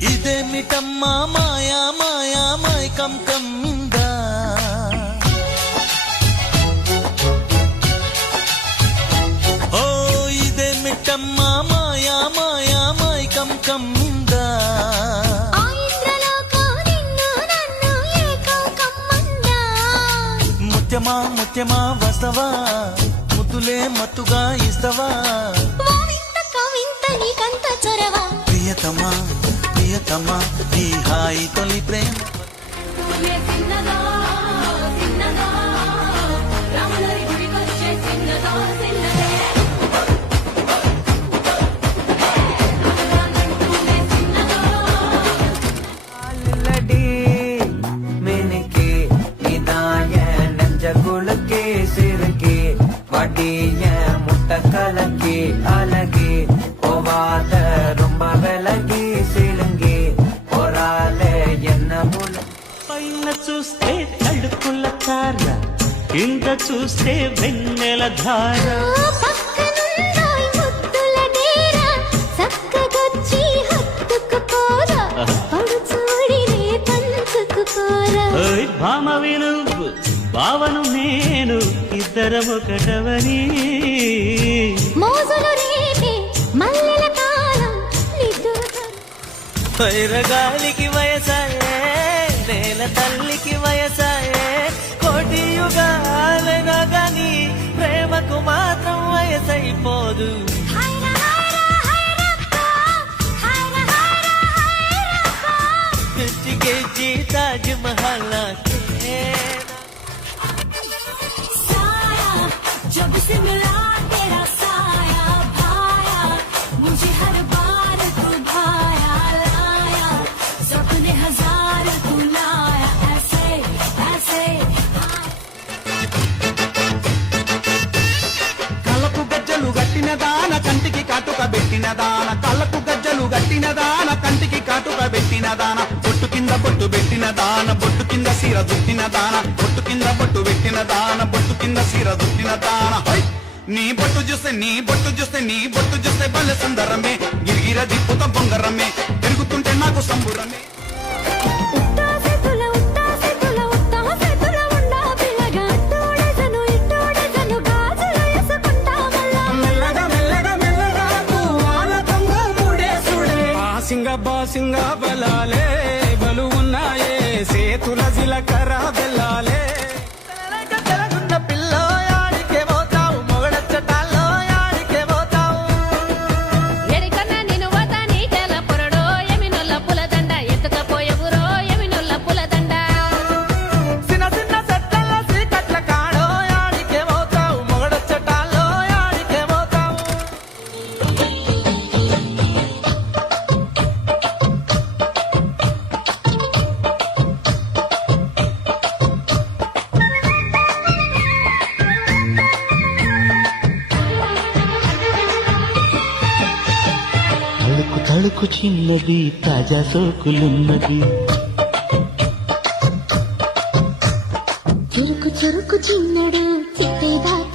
ఇదేమిటమ్మా మాయా మాయా మైకం కమ్మిందా ఓ ఇదేమిటమ్మా మాయా మాయా మైకం కమ్మిందా ముత్యమా ముత్యమా వస్తవా ముద్దులే మత్తుగా ఇస్తవా ప్రియతమా ప్రియతమా ఈ హాయి తొలి ప్రేమ குலுக்கே சிறுக்கே வடிய முட்டை கலக்கே அழகே போவாத ரொம்ப விலகி சிலுங்கி போரால என்ன முல పైన చూస్తే తడుకుల తార కింద చూస్తే వెన్నెల ధార భామ విను భావను నేను ఇద్దరం ఒకటవని వైరగాలికి వయసాయే నేల తల్లికి వయసాయే కోటి యుగాలైనా గాని ప్రేమకు మాత్రం వయసైపోదు కెచ్చి తాజ్ మహల్ जब से मिला तेरा साया भाया मुझे हर बार तू भाया लाया सपने हजार तू लाया ऐसे ऐसे కళ్ళకు గజ్జలు గట్టిన దాన కంటికి కాటుక పెట్టిన దాన కళ్ళకు గజ్జలు గట్టిన దాన కంటికి కాటుక పెట్టిన దాన బొట్టు కింద బొట్టు పెట్టిన దాన బొట్టు కింద సీర దుట్టిన దాన బొట్టు కింద బొట్టు పెట్టిన దాన బొట్టు కింద సీర దుట్టిన దాన నీ బొట్టు చూస్తే నీ బొట్టు చూస్తే నీ బొట్టు చూస్తే బల్ల సుందరమే గిరిగిర దిప్పుత బొంగరమే తిరుగుతుంటే నాకు సంబురమే బాసింగా బలాలే బలు ఉన్నాయే సేతుల జిలకర బెల్లాలే తెలగున్న పిల్లో యాడికే పోతావు మొగడచ్చటాల్లో యాడికే పోతావు ఎడికన్నా నేను వదా నీకెల పొరడో ఎమినొల్ల పులదండ ఎత్తుకపోయవురో ఎమినొల్ల పులదండ చిన్న చిన్న సెట్టల్ల సీకట్ల కాడో యాడికే పోతావు మొగడచ్చటాల్లో యాడికే పోతావు తళుకు తళుకు చిన్నది తాజా సోకులున్నది చురుకు చురుకు చిన్నడు చిట్టేదాకా